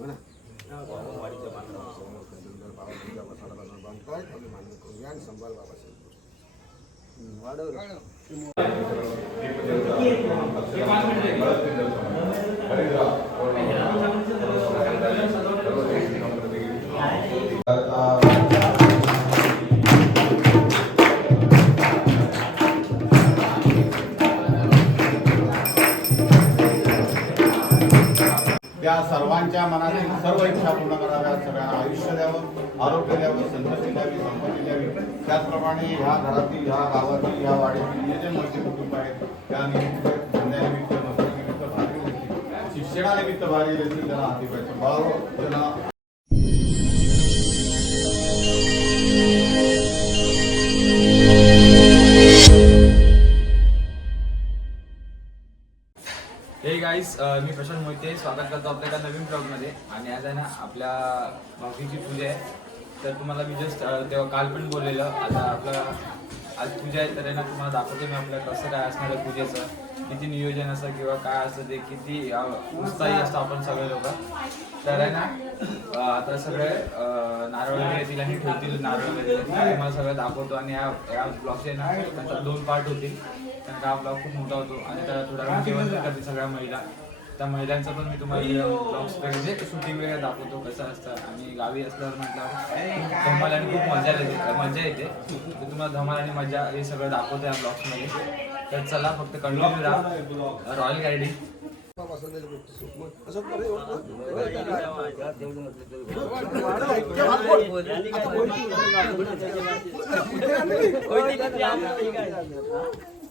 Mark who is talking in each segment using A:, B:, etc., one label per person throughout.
A: वाडीच्या काय
B: त्या सर्वांच्या मनातील सर्व इच्छा पूर्ण कराव्या सगळ्यांना आयुष्य द्यावं आरोग्य द्यावं संतती द्यावी संपत्ती द्यावी. त्याचप्रमाणे ह्या घरातील ह्या गावातील ह्या वाड्यातील जे जे मोठे कुटुंब आहेत त्या निमित्त धंद्यानिमित्त नोकरीनिमित्त भारी शिक्षणानिमित्त भारी येतील त्यांना हाती पाहिजे. बळावं त्यांना
C: गाईस मी प्रशांत मोहिते. स्वागत करतो आपल्या एका नवीन ब्लॉगमध्ये आणि आज आहे ना आपल्या भाऊकीची पूजा आहे. तर तुम्हाला मी जस्ट तेव्हा काल पण बोललेलं आता आपलं आज पूजा आहे तर ना तुम्हाला दाखवतो मी आपल्या कसं काय असणार आहे पूजेचं. किती नियोजन असतं किंवा काय असतं ते किती उत्साही असतो आपण सगळे लोक. तर आहे ना आता सगळे नारळ वगैरे येतील आणि ठेवतील नारळ वगैरे मला तुम्हाला सगळं दाखवतो आणि या या ब्लॉगचे ना त्याचा दोन पार्ट होतील. कारण का हा ब्लॉग खूप मोठा होतो आणि त्याला थोडा जेवण करतील सगळ्या महिला. त्या महिलांचं पण मी तुम्हाला ब्लॉग्स म्हणजे शूटिंग वगैरे दाखवतो कसं असतं. आणि गावी असल्यावर म्हटल्यावर धमाल आणि खूप मजा येते मजा येते. तर तुम्हाला धमाल आणि मजा हे सगळं दाखवतो या ब्लॉग्समध्ये तर चला फक्त कंटिन्यू राहा रॉयल गायडी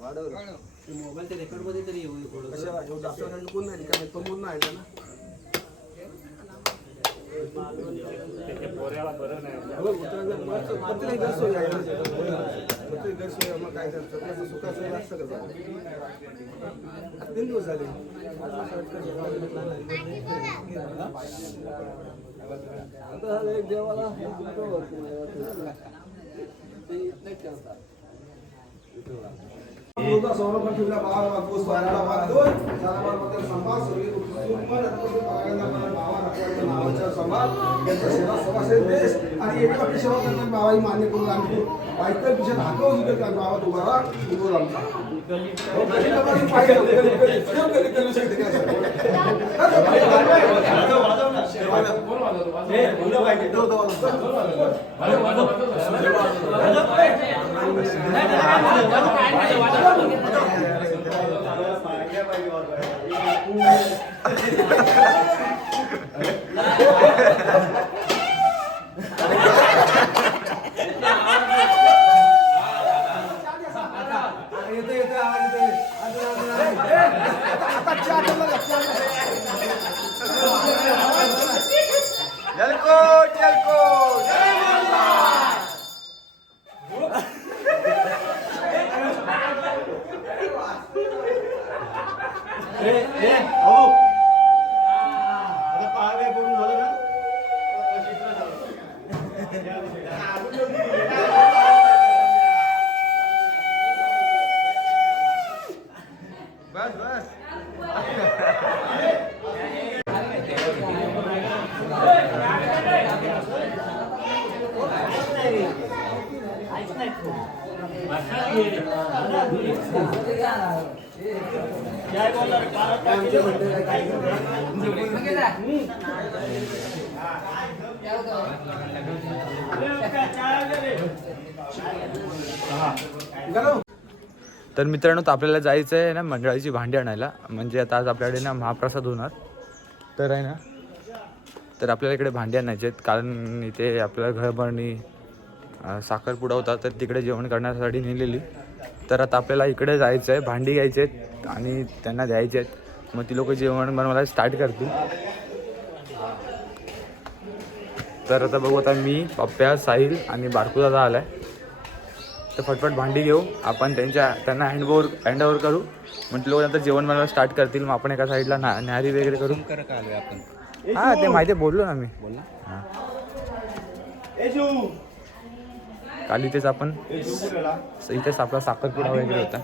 D: वाढवलं. मोबाईलच्या रेकॉर्डमध्ये तरी येऊ थोडं
A: कशाला एवढं आपल्याकडे कोण नाही का तो म्हणून आहे ना. हो, उतरायला मस्त प्रत्येक गैरसोय आहे ना. प्रत्येक गैरसोय मग काय करतं? त्याचं सुखाचं असतं का? जरा? आता तीन दिवस झाले.
D: आता झालं एक देवाला.
A: आणि एका पिशावर त्यांना बाबाई मान्य करून आम्ही वाईट पिशात हाकवून दिलं त्या बाबा तुम्हाला उभं आमचा ว่าสุดท้ายในวัน
C: तर मित्रांनो तर आपल्याला जायचं आहे ना मंडळाची भांडी आणायला. म्हणजे आता आज आपल्याकडे ना महाप्रसाद होणार. तर आहे ना तर आपल्याला इकडे भांडी आणायचे आहेत. कारण इथे आपल्याला घरभरणी साखरपुडा होता तर तिकडे जेवण करण्यासाठी नेलेली. तर आता आपल्याला इकडे जायचं आहे भांडी घ्यायची आहेत आणि त्यांना द्यायचे आहेत. मग ती लोक जेवण बनवायला स्टार्ट करतील. तर आता बघू आता मी पप्प्या साहिल आणि बारकू दादा आलाय तर फटफट भांडी घेऊ आपण त्यांच्या त्यांना हँडओव्हर हँडओव्हर करू ते लोक नंतर जेवण बनवायला स्टार्ट करतील मग आपण एका साईडला ना न्याहारी वगैरे करू हा ते माहिती आहे, बोललो ना मी हा. काल इथेच आपण इथेच आपला साखरपुडा वगैरे होता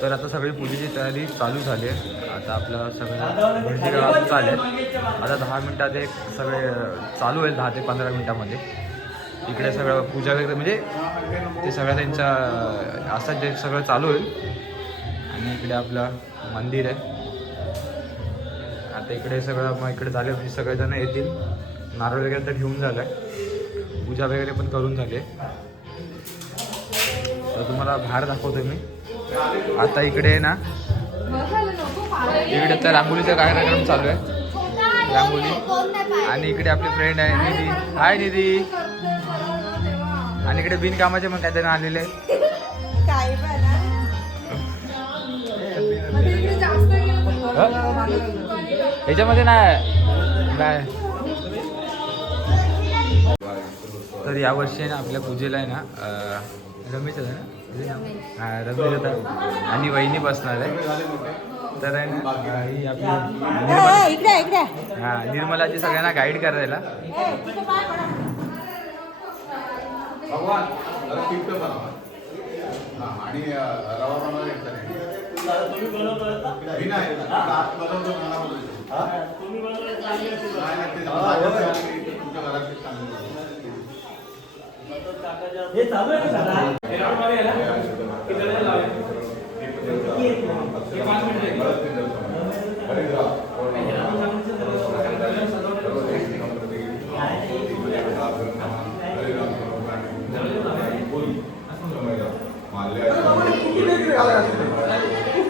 C: तर आता सगळी पूजेची तयारी चालू झाली आहे. आता आपलं सगळं भरती चालेल आता दहा मिनटात एक सगळे चालू होईल दहा ते पंधरा मिनटामध्ये. इकडे सगळं पूजा वगैरे म्हणजे ते सगळं त्यांच्या असं जे सगळं चालू होईल. आणि इकडे आपलं मंदिर आहे. आता इकडे सगळं मग इकडे झाले म्हणजे सगळेजण येतील. नारळ वगैरे तर घेऊन झालं आहे पूजा वगैरे पण करून झाली तर तुम्हाला बाहेर दाखवतो मी. आता इकडे ना इकडे तर रांगोळीचा कार्यक्रम चालू आहे. रांगोळी. आणि इकडे आपली फ्रेंड आहे निधी. हाय निधी. आणि इकडे बिनकामाचे पण काहीतरी आलेले आहे.
E: काय बरं
C: हं? याच्यामध्ये नाही. नाही. तर यावर्षी आहे ना आपल्या पूजेला आहे ना रमेश आहे ना? हा रमेश होता आणि वहिनी बसणार आहे. तर आहे ना ही आपली निर्मला
E: इकडे इकडे
C: हा निर्मलाची सगळ्यांना गाईड करायला.
B: हा, आणि रवा बनवायला येतं नाही.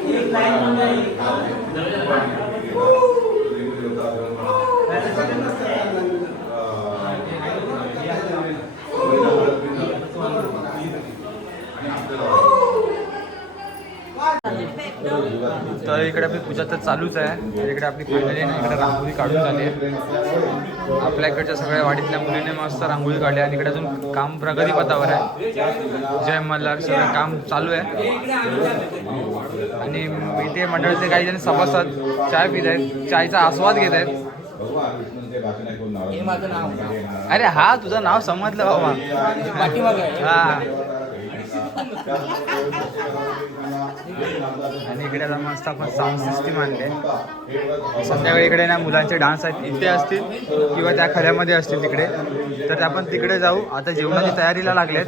B: मी नाही, आत बनवतो मला बोलतो. नाही, नाही, ते माझ्या तुमच्या घरातली चांगली बनवतो.
C: तर इकडे आपली पूजा तर चालूच आहे. इकडे आपली फायनली ना इकडे रांगोळी काढून झाली आहे. आपल्या इकडच्या सगळ्या वाडीतल्या मुलीने मस्त रांगोळी काढली आणि इकडे अजून काम प्रगतीपथावर आहे. जय मल्हार सगळं काम चालू आहे. आणि इथे मंडळाचे काही जण सभासद चाय पित आहेत चायचा आस्वाद घेत आहेत. अरे हा तुझं नाव समजलं बाबा. हा. आणि इकडे आता मस्त आपण साऊंड सिस्टीम आणले संध्याकाळी इकडे ना मुलांचे डान्स आहेत. इथे असतील किंवा त्या खऱ्यामध्ये असतील तिकडे. तर आपण तिकडे जाऊ. आता जेवणाची तयारीला लागलेत.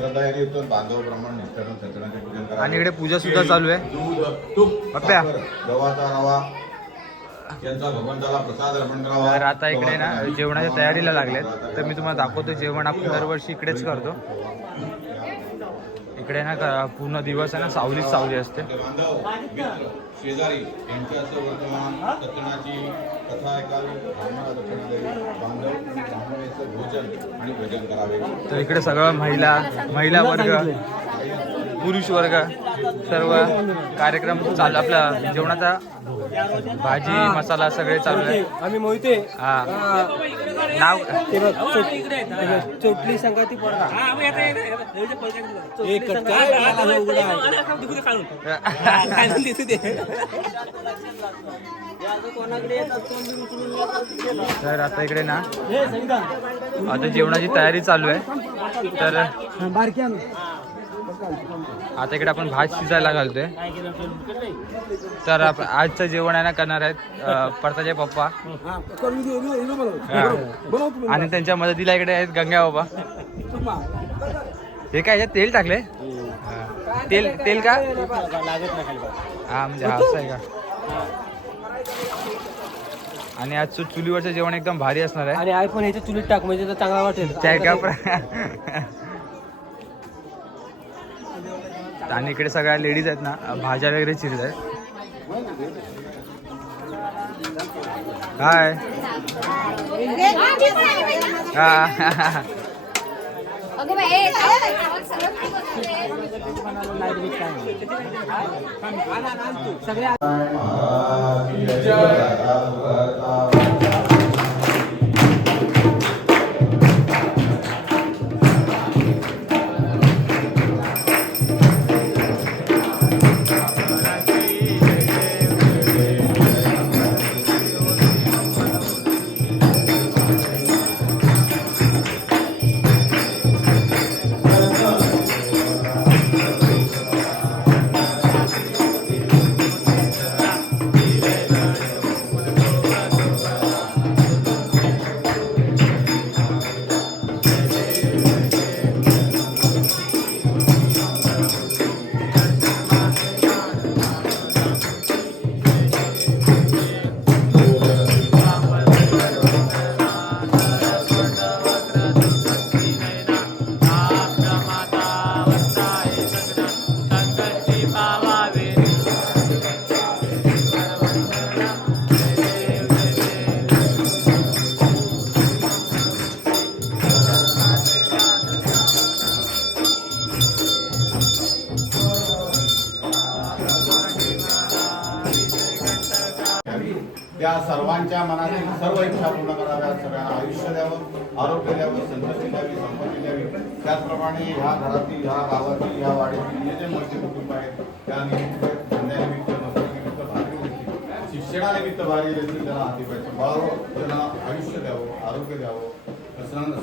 C: आणि इकडे पूजा सुद्धा चालू आहे. पप्प्या. तर आता इकडे ना जेवणाच्या तयारीला लागलेत. तर मी तुम्हाला दाखवतो जेवण आपण दरवर्षी इकडेच करतो. इकडे ना पूर्ण दिवस आहे ना सावलीच सावली असते.
B: शेजारी
C: तर इकडे सगळं महिला महिला वर्ग पुरुष वर्ग सर्व कार्यक्रम चालू आपला जेवणाचा भाजी मसाला सगळे चालू आहे
D: आम्ही मोहिते.
C: हा. नाव
D: ते बघ चोट- पोरगा. एक हे
C: तर आता इकडे ना आता जेवणाची तयारी चालू आहे. तर
D: बारक्या
C: आता इकडे आपण भात शिजायला घालतोय. तर आजचं जेवण आहे ना करणार आहेत परताचे पप्पा. आणि त्यांच्या मदतीला इकडे आहेत गंगा बाबा. हे काय तेल टाकले. तेल तेल का? हा म्हणजे हा असं आहे का? आणि आज चु- चुलीवरचं जेवण एकदम भारी असणार आहे.
D: आणि आयफोन ह्याच्या चुलीत टाक म्हणजे तर चांगला वाटेल.
C: का आणि इकडे सगळ्या लेडीज आहेत ना भाज्या वगैरे चिरत आहेत हा.
E: अगं
D: या
B: त्या सर्वांच्या मनातील सर्व इच्छा पूर्ण कराव्या सगळ्यांना आयुष्य द्यावं आरोग्य द्यावं संतती द्यावी संपत्ती द्यावी. त्याचप्रमाणे ह्या घरातील ह्या गावातील ह्या वाडीतील जे जे मोठे कुटुंब आहेत त्या निमित्त शिक्षणानिमित्त भारी देखील त्यांना हाती पाहिजे बळावं त्यांना आयुष्य द्यावं आरोग्य द्यावं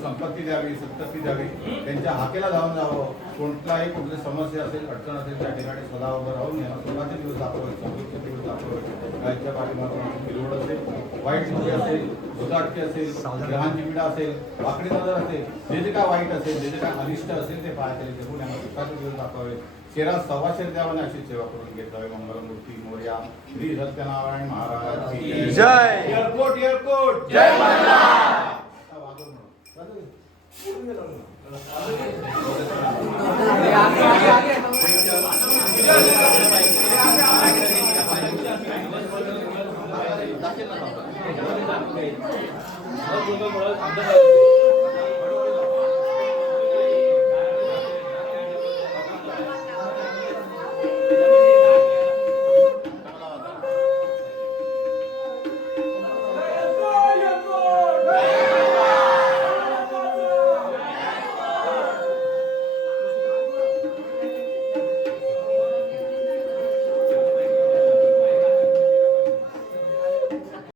B: संपत्ती द्यावी संतती द्यावी त्यांच्या हाकेला धावून जावं. कोणताही कुठली समस्या असेल अडचण असेल त्या ठिकाणी उभं राहून यांना स्वतःचे दिवस दाखवावे समृद्धीचे दिवस दाखवावे. गायच्या पाठीमागून बिलवड असेल वाईट स्थिती असेल दुधाटकी असेल ग्रहांची पीडा असेल वाकडी नजर असेल जे जे काय वाईट असेल जे जे काय अनिष्ट असेल ते पाहायचे जगून यांना सुखाचे दिवस दाखवावे. शेरा सव्वा शेर द्यावं आणि अशी सेवा करून घेत जावे मंगलमूर्ती मोर्या श्री सत्यनारायण महाराज की
C: जय.
B: Airport airport. जय मल्हार